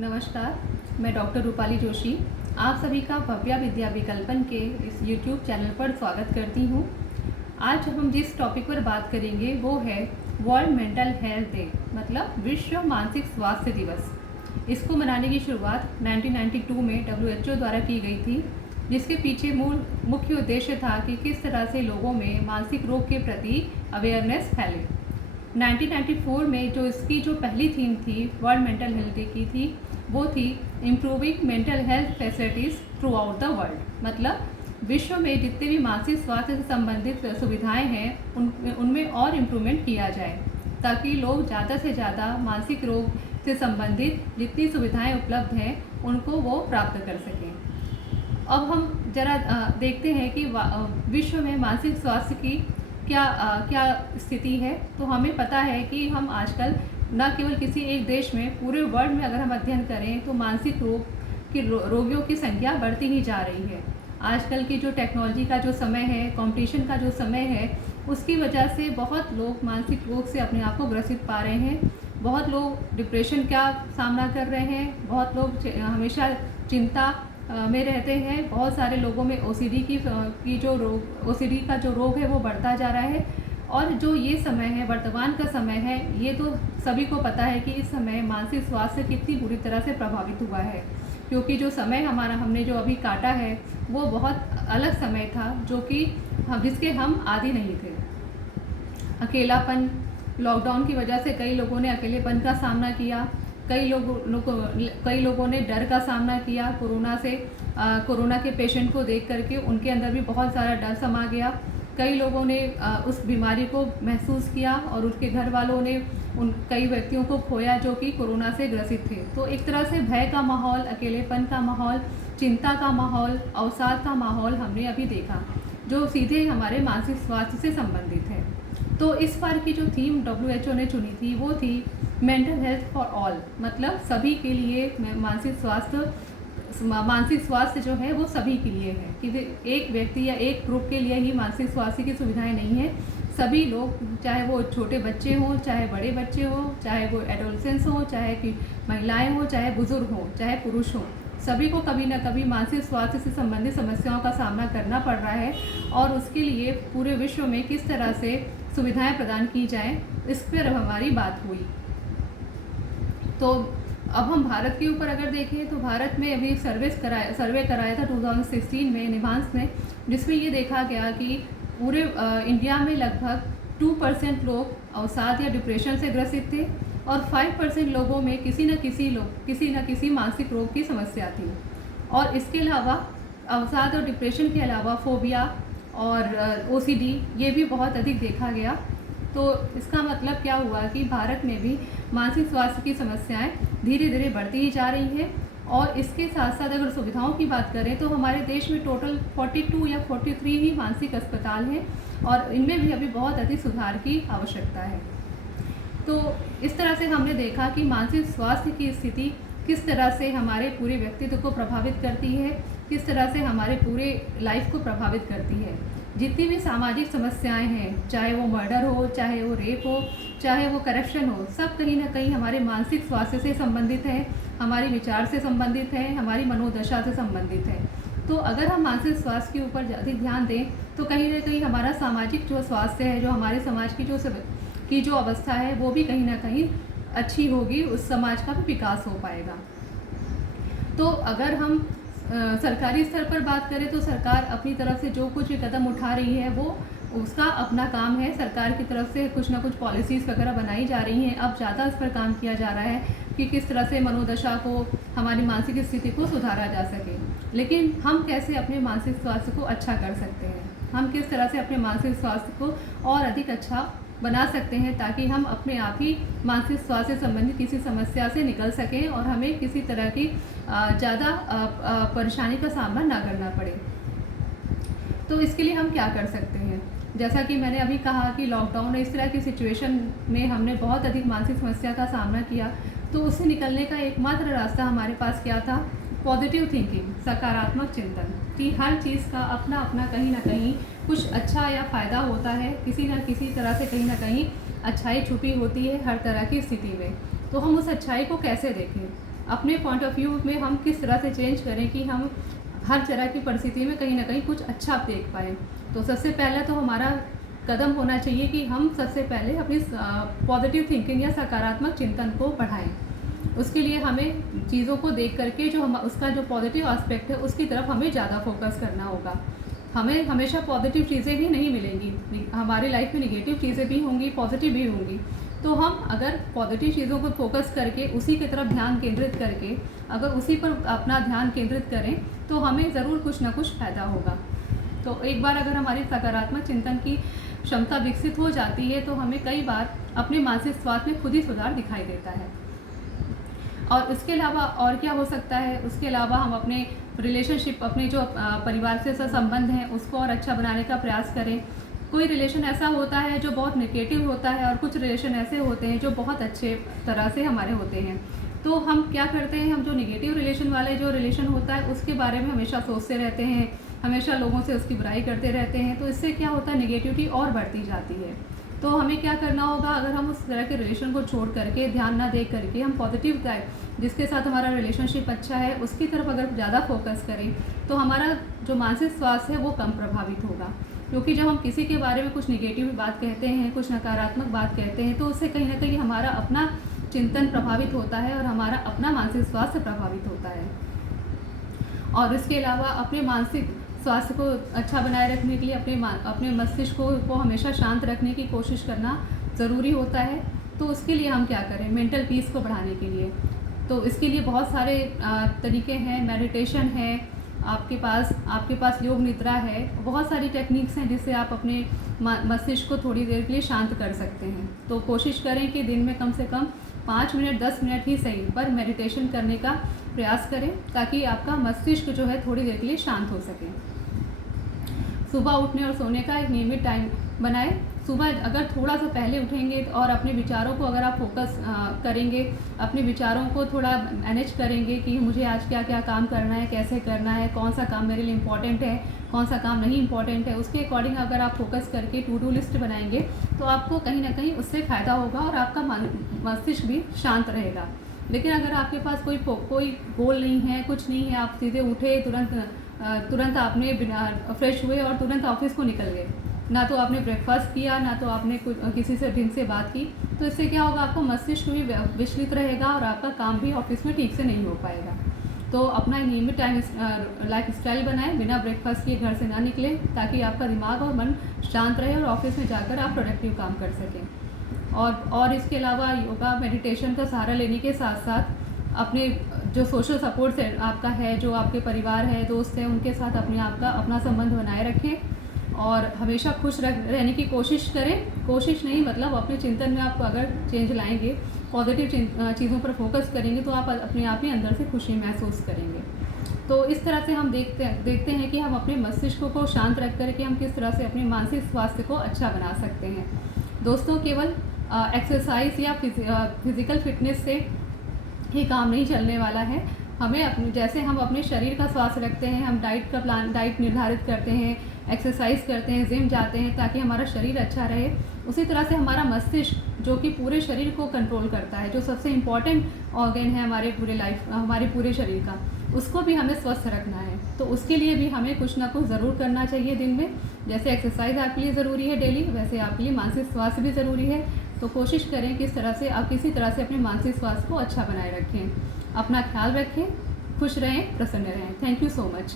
नमस्कार, मैं डॉक्टर रूपाली जोशी आप सभी का भव्या विद्या विकल्पन के इस YouTube चैनल पर स्वागत करती हूँ। आज हम जिस टॉपिक पर बात करेंगे वो है वर्ल्ड मेंटल हेल्थ डे, मतलब विश्व मानसिक स्वास्थ्य दिवस। इसको मनाने की शुरुआत 1992 में WHO द्वारा की गई थी, जिसके पीछे मुख्य उद्देश्य था कि किस तरह से लोगों में मानसिक रोग के प्रति अवेयरनेस फैले। 1994 में जो इसकी जो पहली थीम थी वर्ल्ड मेंटल हेल्थ डे की थी, वो थी improving mental health facilities through out the world, मतलब विश्व में जितने भी मानसिक स्वास्थ्य से संबंधित सुविधाएं हैं उनमें और इम्प्रूवमेंट किया जाए, ताकि लोग ज़्यादा से ज़्यादा मानसिक रोग से संबंधित जितनी सुविधाएं उपलब्ध हैं उनको वो प्राप्त कर सकें। अब हम जरा देखते हैं कि विश्व में मानसिक स्वास्थ्य की क्या स्थिति है। तो हमें पता है कि हम आजकल न केवल किसी एक देश में, पूरे वर्ल्ड में अगर हम अध्ययन करें तो मानसिक रोग की रोगियों की संख्या बढ़ती ही जा रही है। आजकल की जो टेक्नोलॉजी का जो समय है, कंपटीशन का जो समय है, उसकी वजह से बहुत लोग मानसिक रोग से अपने आप को ग्रसित पा रहे हैं। बहुत लोग डिप्रेशन का सामना कर रहे हैं, बहुत लोग हमेशा चिंता में रहते हैं। बहुत सारे लोगों में OCD का जो रोग है वो बढ़ता जा रहा है। और जो ये समय है, वर्तमान का समय है, ये तो सभी को पता है कि इस समय मानसिक स्वास्थ्य कितनी बुरी तरह से प्रभावित हुआ है, क्योंकि जो समय हमने जो अभी काटा है वो बहुत अलग समय था, जो कि जिसके हम आदी नहीं थे। अकेलापन, लॉकडाउन की वजह से कई लोगों ने अकेलेपन का सामना किया। कई लोगों ने डर का सामना किया कोरोना के पेशेंट को देख करके उनके अंदर भी बहुत सारा डर समा गया। कई लोगों ने उस बीमारी को महसूस किया और उनके घर वालों ने कई व्यक्तियों को खोया जो कि कोरोना से ग्रसित थे। तो एक तरह से भय का माहौल, अकेलेपन का माहौल, चिंता का माहौल, अवसाद का माहौल हमने अभी देखा, जो सीधे हमारे मानसिक स्वास्थ्य से संबंधित है। तो इस बार की जो थीम WHO ने चुनी थी वो थी मेंटल हेल्थ फॉर ऑल, मतलब सभी के लिए मानसिक स्वास्थ्य जो है वो सभी के लिए है, कि एक व्यक्ति या एक ग्रुप के लिए ही मानसिक स्वास्थ्य की सुविधाएं नहीं है। सभी लोग, चाहे वो छोटे बच्चे हों, चाहे बड़े बच्चे हों, चाहे वो एडोलसेंस हों, चाहे कि महिलाएं हों, चाहे बुजुर्ग हों, चाहे पुरुष हों, सभी को कभी ना कभी मानसिक स्वास्थ्य से संबंधित समस्याओं का सामना करना पड़ रहा है। और उसके लिए पूरे विश्व में किस तरह से सुविधाएं प्रदान की जाएं, इस पर हमारी बात हुई। तो अब हम भारत के ऊपर अगर देखें तो भारत में अभी सर्वे कराया था 2016 में निभांस ने, जिसमें ये देखा गया कि पूरे इंडिया में लगभग 2% लोग अवसाद या डिप्रेशन से ग्रसित थे और 5% लोगों में किसी न किसी मानसिक रोग की समस्या थी। और इसके अलावा अवसाद और डिप्रेशन के अलावा फोबिया और OCD ये भी बहुत अधिक देखा गया। तो इसका मतलब क्या हुआ कि भारत में भी मानसिक स्वास्थ्य की समस्याएं धीरे धीरे बढ़ती ही जा रही हैं। और इसके साथ साथ अगर सुविधाओं की बात करें तो हमारे देश में टोटल 42 या 43 ही मानसिक अस्पताल हैं और इनमें भी अभी बहुत अधिक सुधार की आवश्यकता है। तो इस तरह से हमने देखा कि मानसिक स्वास्थ्य की स्थिति किस तरह से हमारे पूरे व्यक्तित्व को प्रभावित करती है, किस तरह से हमारे पूरे लाइफ को प्रभावित करती है। जितनी भी सामाजिक समस्याएं हैं, चाहे वो मर्डर हो, चाहे वो रेप हो, चाहे वो करप्शन हो, सब कहीं ना कहीं हमारे मानसिक स्वास्थ्य से संबंधित है, हमारी विचार से संबंधित है, हमारी मनोदशा से संबंधित है। तो अगर हम मानसिक स्वास्थ्य के ऊपर अधिक ध्यान दें तो कहीं ना कहीं हमारा सामाजिक जो स्वास्थ्य है, जो हमारे समाज की जो अवस्था है, वो भी कहीं ना कहीं अच्छी होगी, उस समाज का भी विकास हो पाएगा। तो अगर हम सरकारी स्तर पर बात करें तो सरकार अपनी तरफ से जो कुछ भी कदम उठा रही है वो उसका अपना काम है। सरकार की तरफ से कुछ ना कुछ पॉलिसीज़ वगैरह बनाई जा रही हैं। अब ज़्यादा इस पर काम किया जा रहा है कि किस तरह से मनोदशा को, हमारी मानसिक स्थिति को सुधारा जा सके। लेकिन हम कैसे अपने मानसिक स्वास्थ्य को अच्छा कर सकते हैं, हम किस तरह से अपने मानसिक स्वास्थ्य को और अधिक अच्छा बना सकते हैं, ताकि हम अपने आप ही मानसिक स्वास्थ्य से संबंधित किसी समस्या से निकल सकें और हमें किसी तरह की ज़्यादा परेशानी का सामना ना करना पड़े। तो इसके लिए हम क्या कर सकते हैं? जैसा कि मैंने अभी कहा कि लॉकडाउन इस तरह की सिचुएशन में हमने बहुत अधिक मानसिक समस्या का सामना किया, तो उससे निकलने का एकमात्र रास्ता हमारे पास क्या था? पॉजिटिव थिंकिंग, सकारात्मक चिंतन, कि हर चीज़ का अपना अपना कहीं ना कहीं कुछ अच्छा या फ़ायदा होता है, किसी न किसी तरह से कहीं ना कहीं अच्छाई छुपी होती है हर तरह की स्थिति में। तो हम उस अच्छाई को कैसे देखें? अपने पॉइंट ऑफ व्यू में हम किस तरह से चेंज करें कि हम हर तरह की परिस्थिति में कहीं ना कहीं कुछ अच्छा देख पाएँ। तो सबसे पहला तो हमारा कदम होना चाहिए कि हम सबसे पहले अपनी पॉजिटिव थिंकिंग या सकारात्मक चिंतन को बढ़ाएं। उसके लिए हमें चीज़ों को देख करके जो हम उसका जो पॉजिटिव एस्पेक्ट है उसकी तरफ हमें ज़्यादा फोकस करना होगा। हमें हमेशा पॉजिटिव चीज़ें ही नहीं मिलेंगी, हमारी लाइफ में नेगेटिव चीज़ें भी होंगी, पॉजिटिव भी होंगी। तो हम अगर पॉजिटिव चीज़ों को फोकस करके उसी की तरफ ध्यान केंद्रित करके अगर उसी पर अपना ध्यान केंद्रित करें तो हमें ज़रूर कुछ ना कुछ फ़ायदा होगा। तो एक बार अगर हमारी सकारात्मक चिंतन की क्षमता विकसित हो जाती है तो हमें कई बार अपने मानसिक स्वास्थ्य में खुद ही सुधार दिखाई देता है। और इसके अलावा और क्या हो सकता है, उसके अलावा हम अपने रिलेशनशिप, अपने जो परिवार से संबंध हैं उसको और अच्छा बनाने का प्रयास करें। कोई रिलेशन ऐसा होता है जो बहुत नेगेटिव होता है और कुछ रिलेशन ऐसे होते हैं जो बहुत अच्छे तरह से हमारे होते हैं। तो हम क्या करते हैं, हम जो नेगेटिव रिलेशन वाले जो रिलेशन होता है उसके बारे में हमेशा सोचते रहते हैं, हमेशा लोगों से उसकी बुराई करते रहते हैं। तो इससे क्या होता है, नेगेटिविटी और बढ़ती जाती है। तो हमें क्या करना होगा, अगर हम उस तरह के रिलेशन को छोड़ करके, ध्यान ना दे करके हम पॉजिटिव जिसके साथ हमारा रिलेशनशिप अच्छा है उसकी तरफ अगर ज़्यादा फोकस करें तो हमारा जो मानसिक स्वास्थ्य है वो कम प्रभावित होगा। क्योंकि जब हम किसी के बारे में कुछ नेगेटिव बात कहते हैं, कुछ नकारात्मक बात कहते हैं तो उससे कहीं ना कहीं हमारा अपना चिंतन प्रभावित होता है और हमारा अपना मानसिक स्वास्थ्य प्रभावित होता है। और इसके अलावा अपने मानसिक स्वास्थ्य को अच्छा बनाए रखने के लिए अपने मस्तिष्क को हमेशा शांत रखने की कोशिश करना ज़रूरी होता है। तो उसके लिए हम क्या करें, मेंटल पीस को बढ़ाने के लिए तो इसके लिए बहुत सारे तरीके हैं। मेडिटेशन है, आपके पास योग निद्रा है, बहुत सारी टेक्निक्स हैं जिससे आप अपने मस्तिष्क को थोड़ी देर के लिए शांत कर सकते हैं। तो कोशिश करें कि दिन में कम से कम 5 मिनट 10 मिनट ही सही पर मेडिटेशन करने का प्रयास करें ताकि आपका मस्तिष्क जो है थोड़ी देर के लिए शांत हो सके। सुबह उठने और सोने का एक नियमित टाइम बनाएं। सुबह अगर थोड़ा सा पहले उठेंगे और अपने विचारों को अगर आप फोकस करेंगे, अपने विचारों को थोड़ा मैनेज करेंगे कि मुझे आज क्या क्या काम करना है, कैसे करना है, कौन सा काम मेरे लिए इम्पॉर्टेंट है, कौन सा काम नहीं इम्पॉर्टेंट है, उसके अकॉर्डिंग अगर आप फोकस करके टू डू लिस्ट बनाएंगे तो आपको कहीं ना कहीं उससे फ़ायदा होगा और आपका मस्तिष्क भी शांत रहेगा। लेकिन अगर आपके पास कोई गोल नहीं है, कुछ नहीं है, आप सीधे उठे तुरंत आपने फ्रेश हुए और तुरंत ऑफिस को निकल गए, ना तो आपने ब्रेकफास्ट किया, ना तो आपने किसी से ढंग से बात की, तो इससे क्या होगा, आपको मस्तिष्क भी विचलित रहेगा और आपका काम भी ऑफिस में ठीक से नहीं हो पाएगा। तो अपना नियमित लाइफ स्टाइल बनाएं, बिना ब्रेकफास्ट किए घर से ना निकलें ताकि आपका दिमाग और मन शांत रहे और ऑफिस में जाकर आप प्रोडक्टिव काम कर सकें। और इसके अलावा योगा मेडिटेशन का सहारा लेने के साथ साथ अपने जो सोशल सपोर्ट से आपका है, जो आपके परिवार है, दोस्त हैं, उनके साथ अपना संबंध बनाए रखें और हमेशा खुश रहने की कोशिश करें। कोशिश नहीं मतलब अपने चिंतन में आप अगर चेंज लाएंगे, पॉजिटिव चीज़ों पर फोकस करेंगे तो आप अपने आप ही अंदर से खुशी महसूस करेंगे। तो इस तरह से हम देखते हैं कि हम अपने मस्तिष्क को शांत रख करके हम किस तरह से अपने मानसिक स्वास्थ्य को अच्छा बना सकते हैं। दोस्तों, केवल एक्सरसाइज या फिज़िकल फिटनेस से ही काम नहीं चलने वाला है। हमें जैसे हम अपने शरीर का स्वास्थ्य रखते हैं, हम डाइट निर्धारित करते हैं, एक्सरसाइज करते हैं, जिम जाते हैं ताकि हमारा शरीर अच्छा रहे, उसी तरह से हमारा मस्तिष्क जो कि पूरे शरीर को कंट्रोल करता है, जो सबसे इम्पॉर्टेंट ऑर्गन है हमारे पूरे शरीर का, उसको भी हमें स्वस्थ रखना है। तो उसके लिए भी हमें कुछ ना कुछ ज़रूर करना चाहिए दिन में। जैसे एक्सरसाइज आपके लिए ज़रूरी है डेली, वैसे आपके लिए मानसिक स्वास्थ्य भी ज़रूरी है। तो कोशिश करें किसी तरह से अपने मानसिक स्वास्थ्य को अच्छा बनाए रखें। अपना ख्याल रखें, खुश रहें, प्रसन्न रहें। Thank you so much.